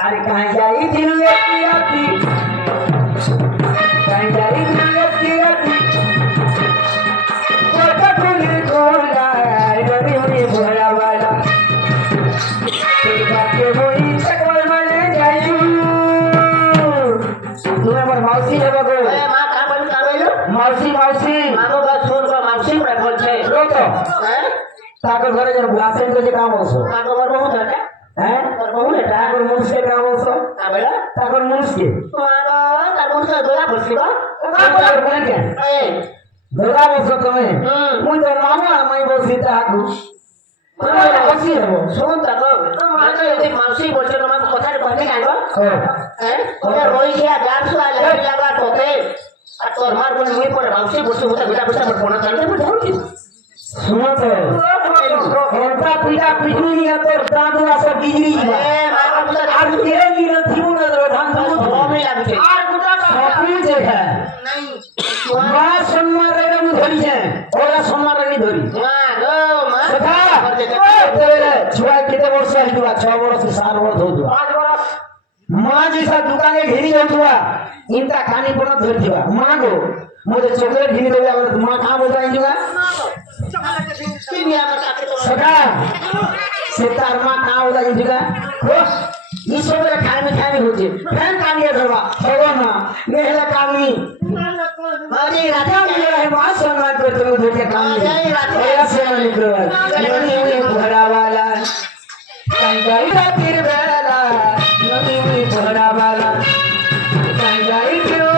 अरे कहाँ जाई दिल राती कहाँ जाई दिल राती कोटा फूल कोला गरी हुई भोला वाला बाके मोई चकवल मले जायू तुम्हें पर मौसी है बगो ए मां का बोलो मौसी मौसी मांगो का छोड़ का मौसी पर बोल छे रो तो हैं ताको घरे जब भाषण को जे काम होसो मांगो पर बहुत है हैं पर बहुत है ताको मुंस के काम होसो का बोला ताको मुंस के मांगो का मुंस का दोला बसबा ताको बोले के ए दोला होसो तुम्हें मुई तो मामा मैं बोसी ताको तुम्हारा मौसी है वो सुन तको मांगो यदि मौसी बोलछे तो मां कथा कहने कांगो हैं ओरे रोई गया गाछ वाला लगा तोते आ तोर मार बोले मुई पर मौसी बोलछे होता बेटा बेटा पर फोन चलते पर जाऊँ सुनो तो ऐसा पीड़ा पिटनी नहीं है तो दादुआ सब गिरी ए मां का आज तेरे गिरन थी वो ना धान ओ में लागू छे आर गुटा का अपनी जगह नहीं मां सम्मान रे मु धरी है ओला सम्मान रे नहीं धरी मां गो मां सखा तेरे छुआ कितने वर्ष है दुआ 6 वर्ष से 7 वर्ष हो दुआ 5 बरस मां जैसा दुकाने घेरी जाउवा इनता खानी पण धरी दिवा मां गो मुझे चॉकलेट घिनी देवे अगर मां कहां बोलता है जुगा सदा सितार मां कहां बोलता है जुगा हो ये सब रे खाए में होजे फैन कानिया धरवा होगा ना नेहला कामी अरे राजा क्या है मां सम्मान कर तुम धर के काम मेरा से निकलो ननी भरा वाला कंगाई तीर बेला ननी भरा वाला कंगाई क्यों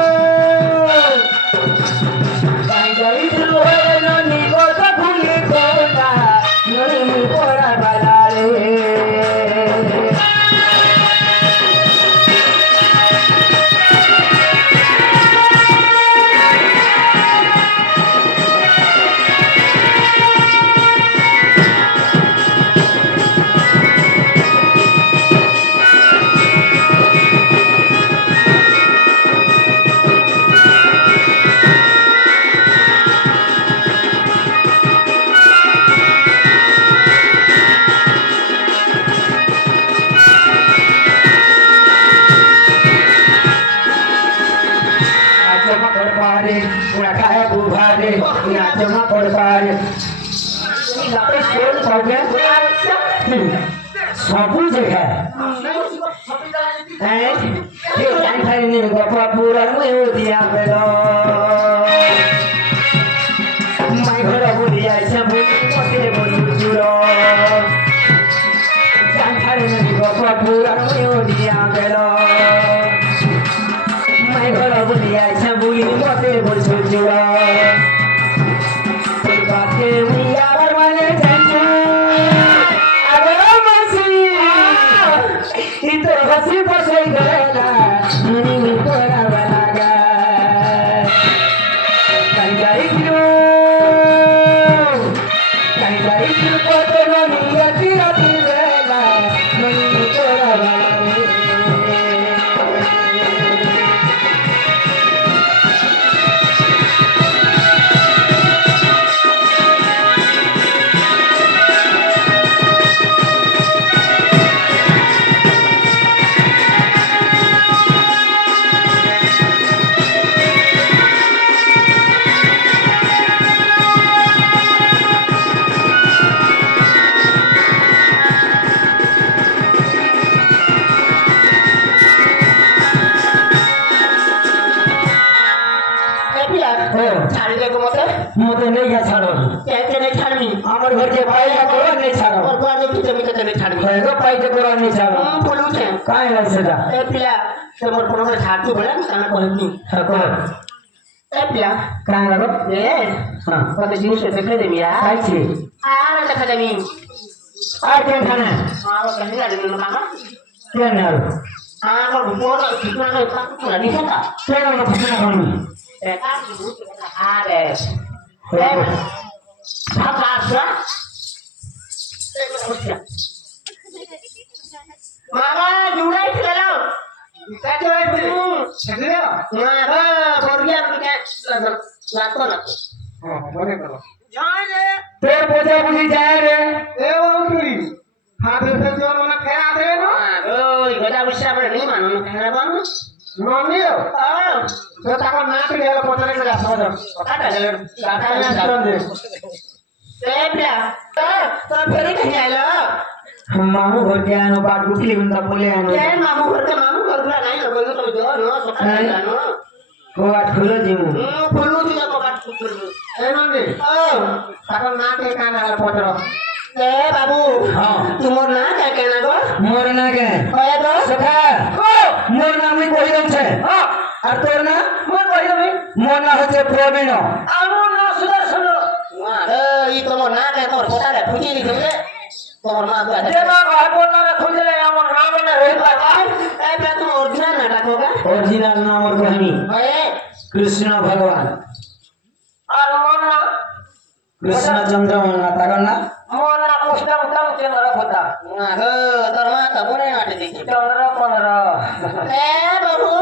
सबू जगह ये टाइम था नहीं गपा पूरा में हो दिया बेलो मैं घर बुलिया सब पते बोलू जुरो टाइम था नहीं गपा पूरा में हो दिया बेलो मैं घर बुलिया सब बुली पते बोलू जुरो बातें मिया बरवाले जाने itu hasi pasai gala nini kora balaga kanjai kiro kote nani ati ati gala nini kora balaga मते नहीं है छाड़ो कैसे नहीं छाड़नी हमर घर के भाई का कोरा नहीं छाड़ो और बार में कितने मिलते नहीं छाड़नी भाई भाई के कोरा नहीं छाड़ो बोलू छे काहे नहीं सदा ए पिला से मोर कोनो में छाड़ती बोला काना कहनी हको ए पिला काहे लगो ए हां कत जिनिस देखे देमी यार खाई छी आ देखे देमी आ के खाना हां वो कहनी आदमी मामा के नाल आ को बोल कितना का पूरा नहीं था के नाल फसना खानी ए आ रे ए आप आशा मामा जुड़ाई चलाओ कैसे बैठ सकते हो मामा बोल गया तो क्या लातो ना বলে গেল যায় রে তোর বোঝা বুঝি যায় রে এ উঠলি হাতে সে জোর মানে খেয়া দে না ওই গজা বসে আমরা নেই মানো না কেন বানো ননিও তো তখন না তুই গেল পছরে করে আসো কাটা গেল কাটা আমি না আসতাম দে এবলা তো ফেরে কে আইলো মামু ঘর কে আনো বাট গুটলি উন্দা বলে আনো কে মামু ঘর গুলা নাই না বলু তো জো নো সকালে জানো ও বাট খুলে দিমু ফুলু দিলা কবাট ফুলু এ ননি তখন না কে কান আলা পছর এ বাবু তোমার না কে কেনা গো মোর না কে হয় তো সখা মোর নাম আমি কই দমছে আর তোর না মোর কই তুমি মোর না হচ্ছে প্রবীণ আমার না সুদর্শন এই তোমার না কে তোর কথা রে খুঁজি নি তুমি তোমার মা তো আছে মা ভাই বল না খুঁজলে আমার নাম না রহিত ভাই এই বে তুমি অরিজিনাল নাটক হোগা অরিজিনাল নাম और कहानी হয় कृष्ण भगवान আর মোর না कृष्ण चंद्र ना ताकर ना মোর না পুষ্টম তম চন্দ্র কথা না গো তোর মা তো বড় নাটক দেখি চন্দ্র 15 এ বাবু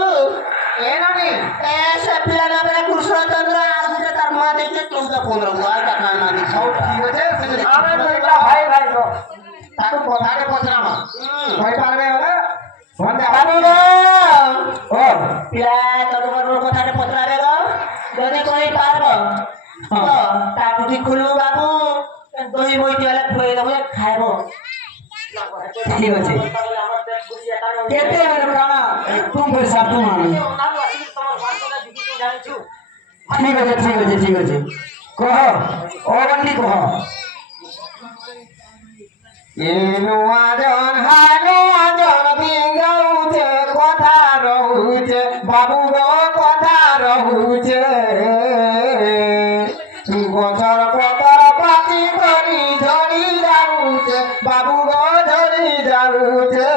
এ নানি এ সপ্লা না বলে কৃষ্ণচন্দ্র আর তার মা দেখে 14 15 আর কথা না দেখি ঠিক আছে আমি দুইটা ভাই ভাই তো তাকে কথারে পছরাম ভাই পারবে না বন্ধে বাবু ओ পিলা তোমার কথারে পছরাবে গো যদি কই পারব তাকে ঠিক খুলু বাবু দই বই দিলে খুঁয়ে দেবো খাইব ठीक আছে কেতে মানে কানা তুম পয়সা তুম আনি ঠিক আছে কহ ও বন্দি কহ এনু আজন হানু আজন বিঙ্গাউছে কথা রহুছে বাবু গো কথা রহুছে গছর পতর পাতি করি ঝড়ি যাউছে বাবু গো ঝড়ি যাউছে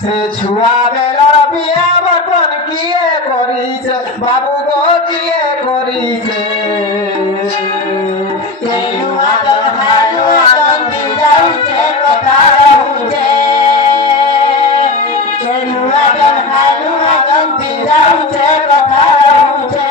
সে ছুয়া বেলার বিয়া বটন কিয়ে করিছে বাবু গো কিয়ে করিছে এনু আজন হানু আজন বিঙ্গাউছে কথা রহুছে এনু আজন হানু আজন বিঙ্গাউছে কথা রহুছে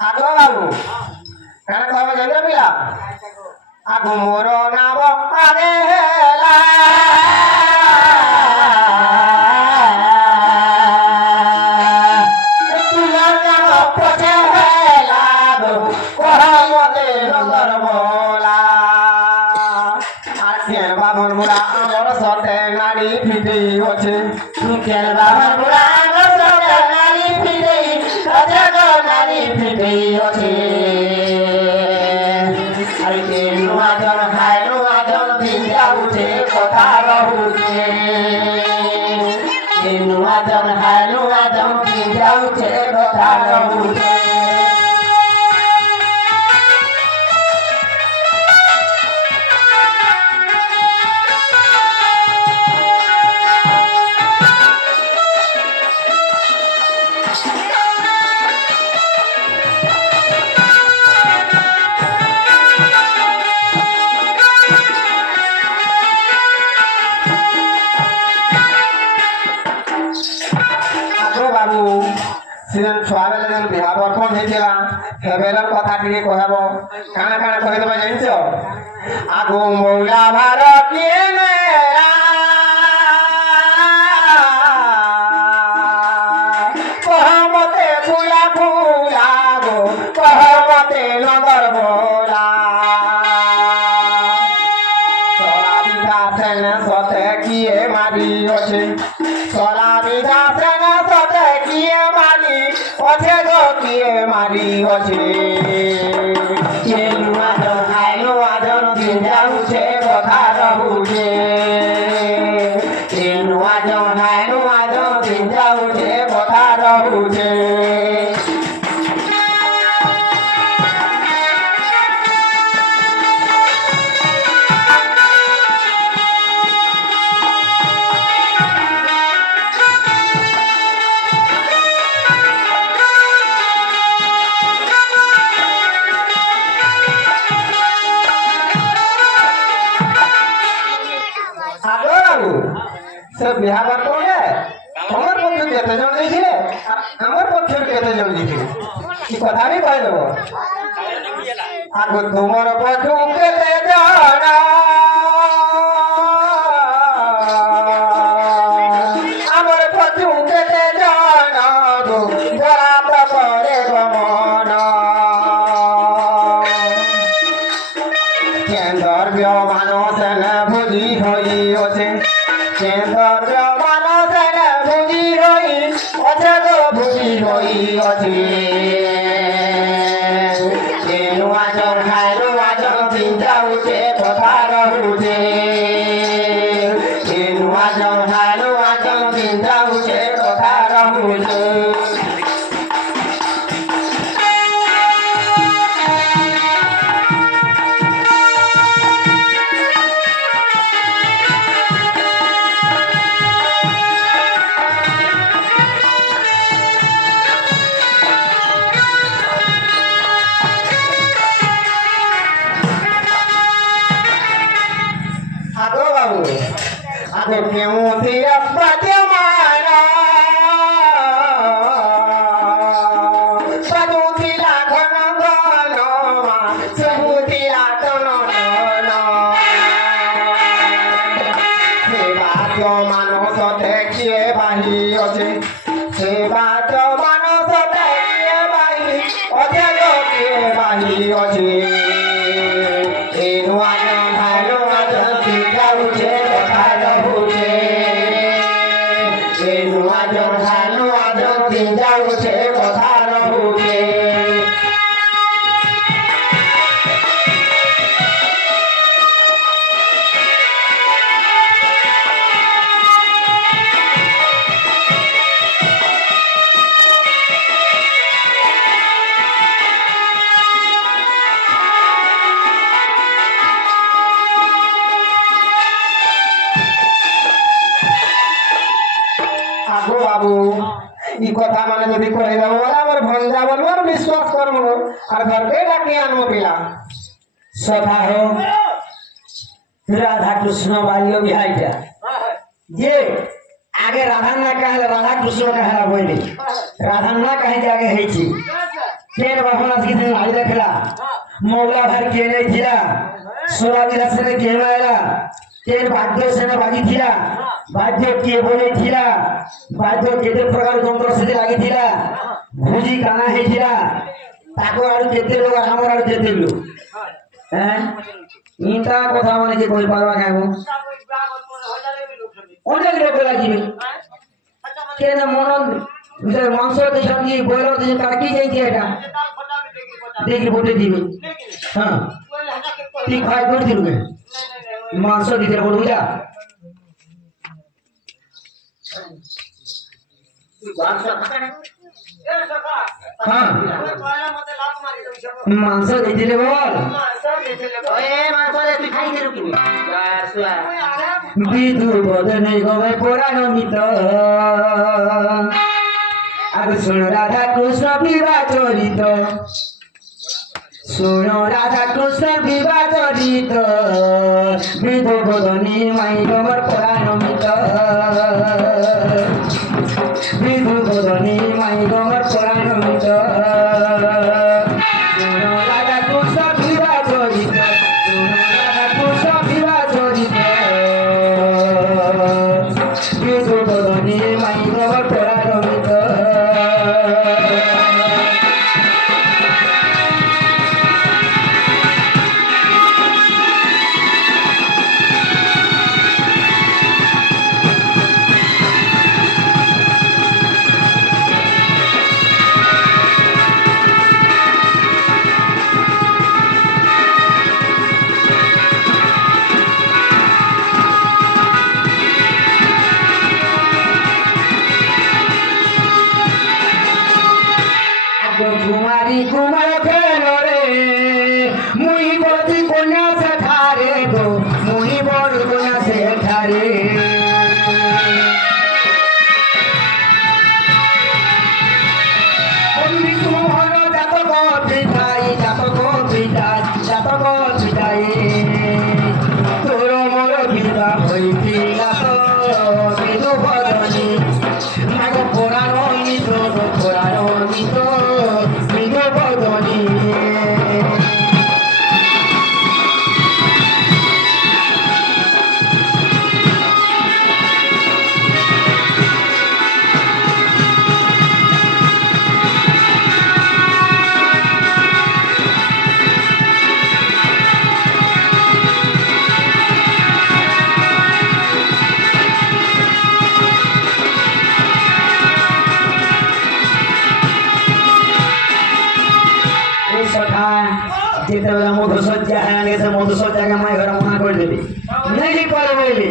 আগো বাবু কানা কবে জানো পিলা আগো মোর নাম আগে হেলা তোমার নাম পছে হেলা গো কহা মতে নগর বলা আর কেন বাবন বুড়া আমার সাথে নারী ফিটে আছে কেন বাবার বুড়া আমার সাথে নারী ফিরে রাজা গো নারী ফিরে আছে আরে কে নুয়াজন হাই নুয়াজন বিদ্যা উঠে কথা রহুছে কে নুয়াজন হাই নুয়াজন বিদ্যা উঠে কথা রহুছে আগো বাবু সিজন ছুয়াবেলে যেন বিহা বর্ষণ হয়েছিল সেবেলার কথা টিকে কহব কাଣା কাଣା কহিদেবা জানিছ আগো মৌলা ভারতীয় মেরা কহ মতে ফুলা ফুলা গো কহ মতে নগর বোলা সরা বিধা সেন সতে কিয়ে মারি আছে সরা বিধা সেন সতে কিয়ে মারি আছে গো কিয়ে মারি আছে কেনু আজন হাইনু আজন দিন যাউছে কথা রহুছে কেনু আজন হাইনু আজন দিন যাউছে কথা রহুছে से बिहार करे আমার পক্ষে কেতে জন দিয়েছিলে আর আমার পক্ষে কেতে জন দিয়েছিলে কি কথা भी কই দেব আগ তোমার পক্ষে কেতে জন আমার পক্ষে কেতে জন গো বরাত করে গমন কেন্দর মানুষ না ভুলি হইছে কেন্দর মানুষ না ভুলি হই অছে গো ভুলি হই অছে কেনু আচর খাইলু আচর চিন্তা উঠে কথা রহুছে কেনু আচর খাইলু আচর চিন্তা উঠে কথা রহুছে Aku kemu tiap bagaimana Padu tidak kono-kono Sebut tidak kono-kono Sebat yo manusia tekie bahi oce Sebat yo manusia tekie bahi Oce yo kie bahi oce Inu aja thailu aja tiga uce আজর খালু আজর তিনটা উঠে কথা রহুছে বাবু ই কথা মানে যদি কই যাব আমার ভঞ্জা বলবো আর বিশ্বাস করবো আর ঘরকে ডাকি আনবো পিলা सखा हो राधा कृष्ण बालियो बिहाइटा ये आगे राधा ना कहले राधा कृष्ण कहला बोले राधा ना कहे जागे हेची केन बाबा की दिन आई देखला मौला भर के नहीं थिला सोला विलास ने केमायला केन भाग्य से ने बागी थिला भाग्य के बोले थिला भाग्य केते प्रकार यंत्र से लागी थिला भुजी काना हे थिला ताको आरु केते लोग हमर आरु केते लोग हैं इंता কথা মানে যে কই পারবা কাইমু অনেক লোক লাগিবে কেন মন যে মাংস দেশন কি বয়লর যে কাটি যাইছে এটা দেখি বটে দিবে হ্যাঁ ঠিক খাই করে দিলুগে মাংস দিতে বড় বুঝা হ্যাঁ মাংস দিলে বল বিধু বদনে গমে পুরানো মিত আগে শুনো রাধা কৃষ্ণ বিবাহ চরিত শুনো রাধা কৃষ্ণ বিবাহ চরিত বিধু বদনে মাই গমর পুরানো মিত বিধু বদনে মাই গমর পুরানো মিত नहीं पर बोले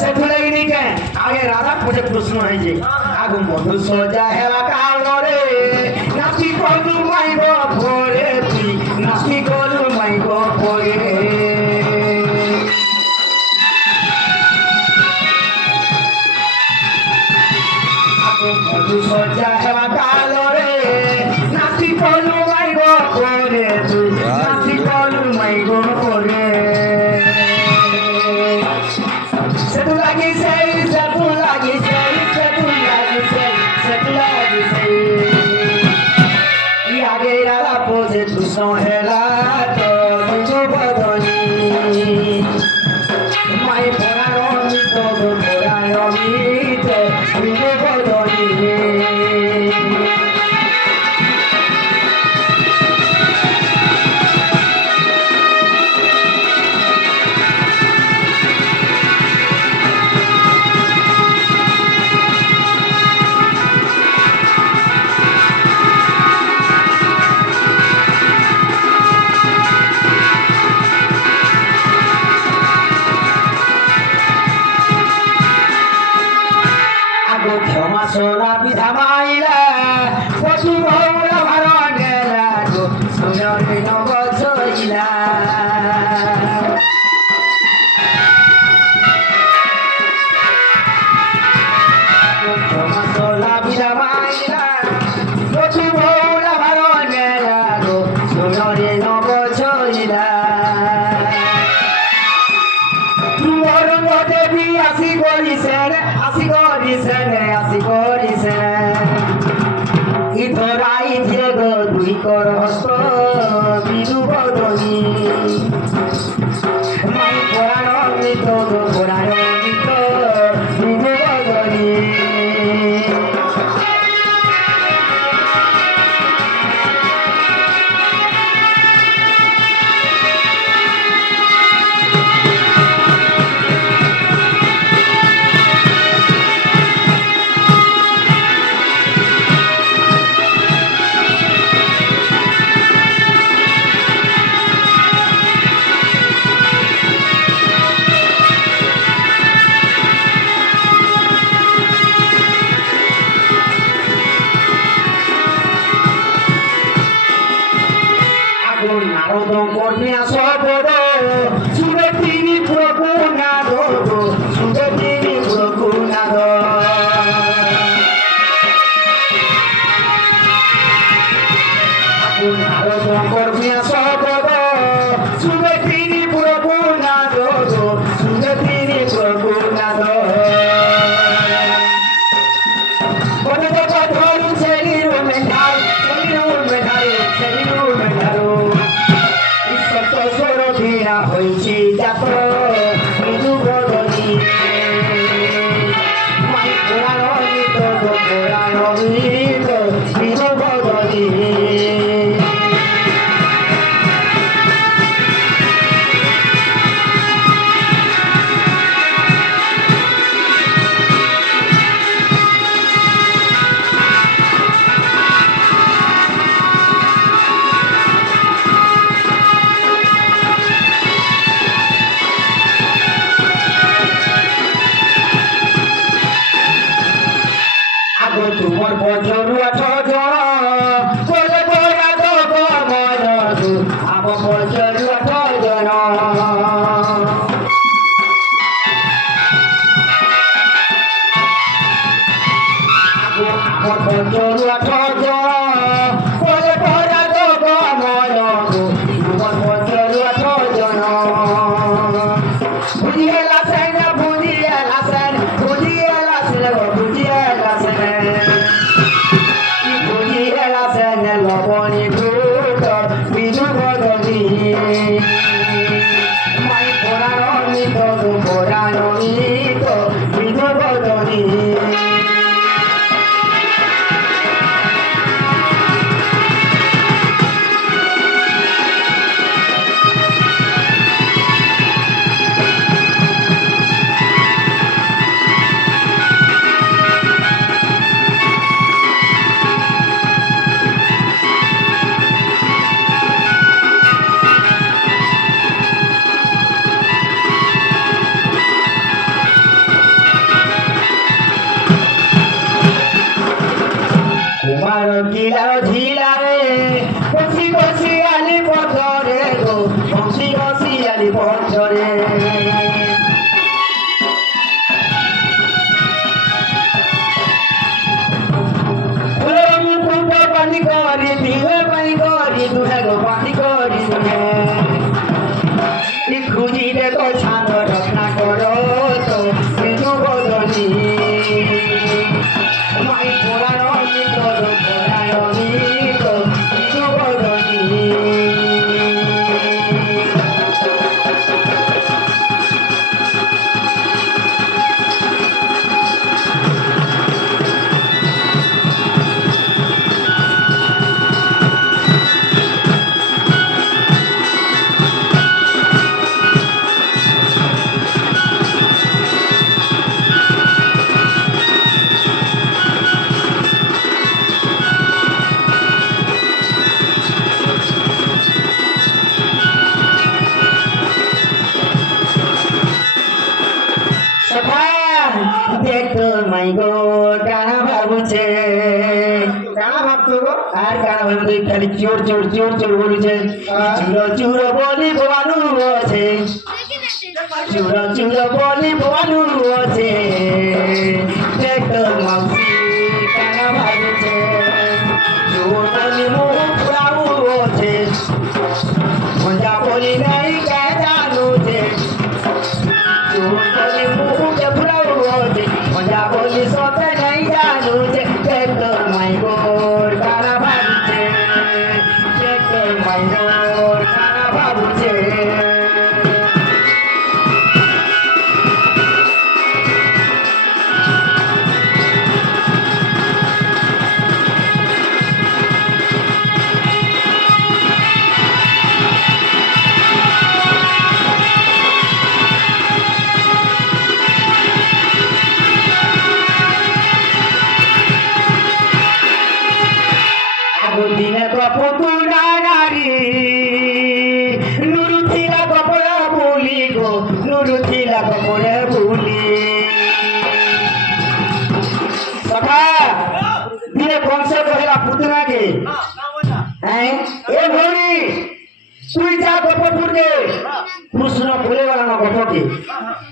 से तो लगी नहीं के आगे राधा पूछे प्रश्न है जे आगु मधु सजा हेला काल रे नाची कोलु माई गो भोरे तू नाची कोलु माई गो भोरे आगु मधु सजा हेला काल रे नाची कोलु माई गो भोरे तू नाची कोलु माई गो भोरे Sohela to tu bodoni mai porano to porano to tu bodoni Sola vida maila, posu maula marangela, soñore no gozoila. Sola vida maila, posu maula marangela, soñore no gozoila. Tomorrow no te vi así gorisere, así gorisere. Itorai Diego Duikor Hosto Bidu Bodoni Mai Porano Mito Porano Mito Bidu Bodoni पानी करी दिवे पानी करी दुहे गो पानी करी खुजी रे तो छान रखना करो तो किनु बदनी माई पुरानो तो पुरानी तो किनु बदनी देख माई गो काना भाबुछे কানা ভাবছো গো আর কানা ভাবুছে খালি চোর চোর চোর চোর বলছে চুর চুর বলি বানু আছে চুর চুর বলি বানু আছে দেখ মাউসি কানা ভাবুছে চোর বলি মুখ ফুরাউ আছে মজা বলি নাই কে জানুছে চোর বলি মুখ ফুরাউ আছে মজা বলি সতে নাই জানুছে দেখ মাই গোর কানা ভাবুছে দেখ মাই গোর কানা ভাবুছে দিনে কপুরা নারী নুরু থিলা কপড়া বুলি গো নুরু থিলা কপড়া বুলি সখা দিনে বংশ কহিলা পুতনাকে হ্যাঁ এ ভৌরি তুই যা গপপুর গে কৃষ্ণ বলে গেল না গপকে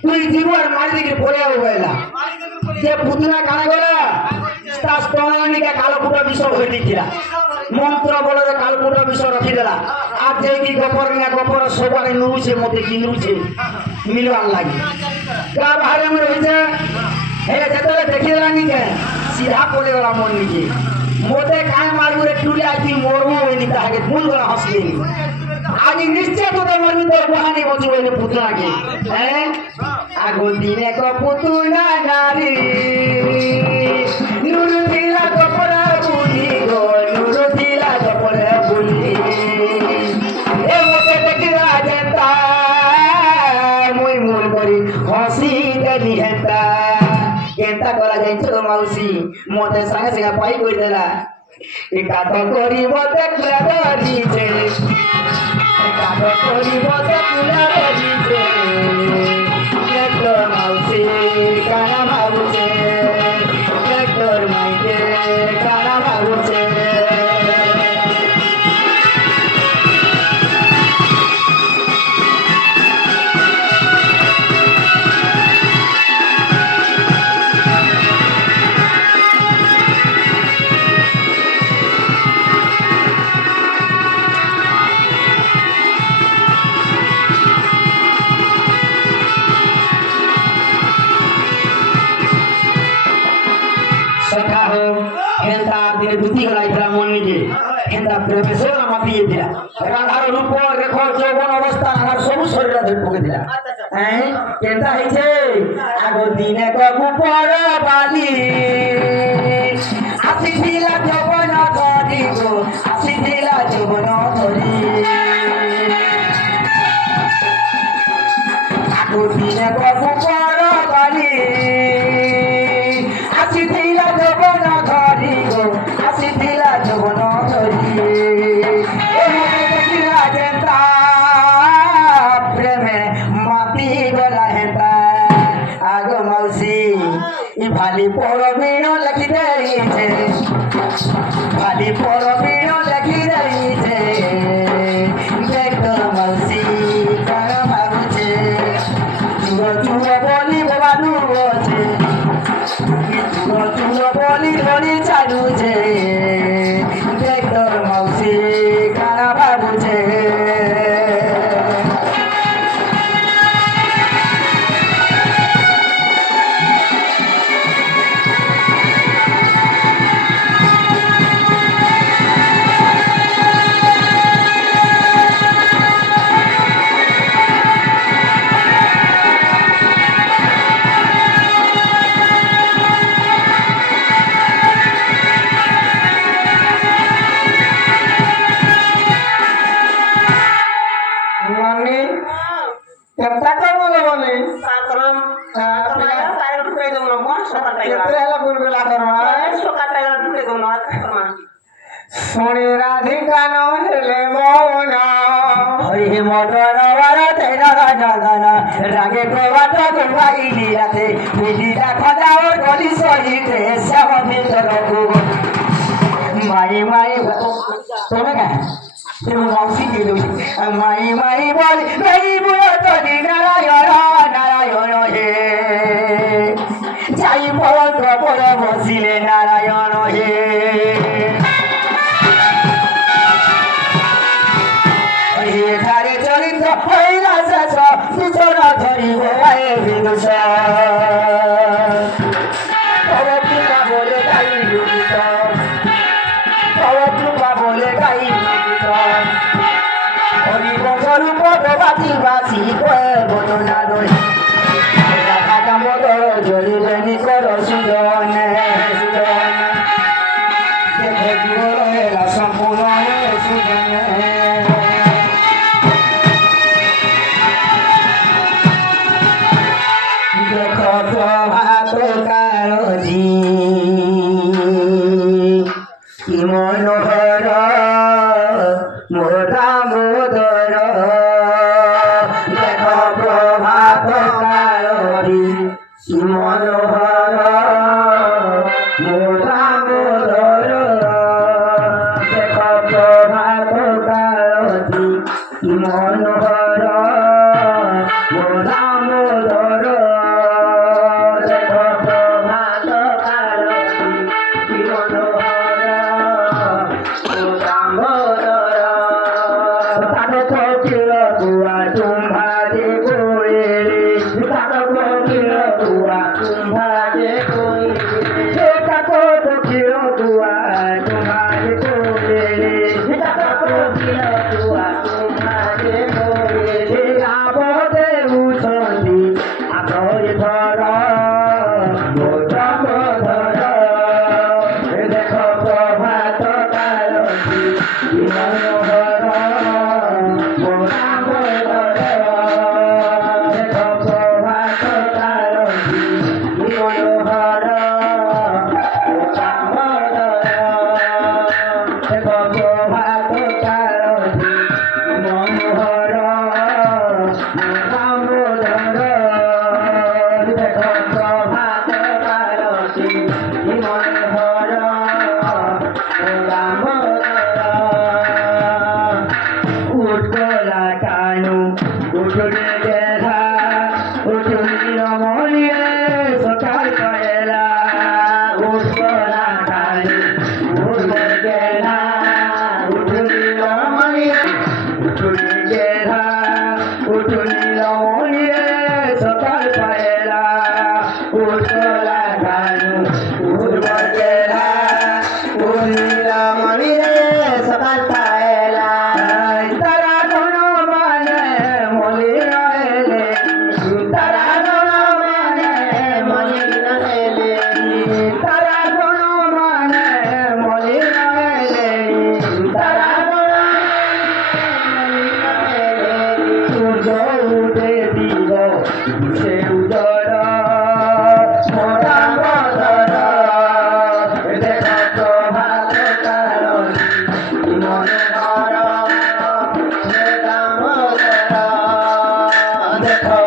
তুই জীব আর মারি দিকে পড়ে গেলা যে পুতনা কানা গলা তা স্তনানিকা কালো পুটা বিষ হইতিলা মন্ত্র বলরে কালো পুটা বিষ রখিদেলা আর যে কি গপর না গপর সবারে নুরুছে মতে কি নুরুছে মিলবার লাগি গা বাহারে মরে হইছে হে যেতলে দেখিদেলা নিকে সিধা পড়ে গেলা মন নিকে মতে কায় মারুরে টুলে আইতি মরবো হইনি তাহাকে ভুল গলা হসলি আজ নিশ্চয় তোতে মারবি তোর বহানি বচু হইনি পুতনাকে হ্যাঁ আগো দিনে ক পুতুনা নারী নুরু দিলা কপড়া বুলি গো নুরু দিলা কপড়া বুলি এ মতে দেখিলা যেতা মুই মুল করি হসি দেলি হেতা কেনতা করা যাইছো মাউসি মতে সাঙ্গে সাঙ্গে পাই কই দেলা এ কাট করিব দেখলা ধরিছে কাট করিব দেখলা ধরিছে দেখো মাউসি কানা ভাবুছে দেখো মাইকে কানা ভাবুছে দুটি গলাইছিলাম মন্দিরে কিন্তু প্রেমেশ্বর আমার দিয়ে দিলা রাধার রূপ রেখ যৌবন অবস্থা আমার সবু শরীর ধরে পকে দিলা হ্যাঁ কেনটা হয়েছে আগ দিনে কবু পর বালি আসিছিলা যৌবন ধরি গো আসিছিলা যৌবন ধরি আগ দিনে কবু পর বালি আসিছিলা যৌবন ধরি গো আসিছিলা যৌবন ধরি প্রেমে মাতি গলা হেতা আগ মাউসি ভালি পরবিণ লেখি দিয়েছে ভালি পরবিণ লেখি দিয়েছে দেখ মাউসি কানা ভাবুছে চুর বলি বানু আছে চুর বলি ধরি চালুছে দেখ তোর মাউসি কানা ভাবুছে শুনি রাধিকা নহলে মৌন হরি মদন বারতে নানা রাগে প্রভাত গুয়াইলি রাতে মিলিলা খদাও গলি সহিতে শ্যাম ভিতর মাই মাই তোমরা কে তুমি মাউসি দিলু মাই মাই বল মেরি বুড়ো তনি নারায়ণ নারায়ণ হে যাই পর পর বসিলে নারায়ণ হে এখানে চরিত্র হইলা শেষ পিছন ধরিব বিদুষ অবকৃপা বলে গাই লুকিত অবকৃপা বলে গাই লুকিত হরিব স্বরূপ বাতি বাসি কয়ে বদনা দই মদর জড়িবে নিকর সুজন সুজন দেখে জীবন সম্পূর্ণ সুজন প্রভাত কারজি কি মনোহর মোরা মোদর দেখ প্রভাত কারজি কি মনোহর মোরা মোদর দেখ প্রভাত কারজি কি মনোহর মোরা মোদর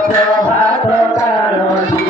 প্রভাত কারণী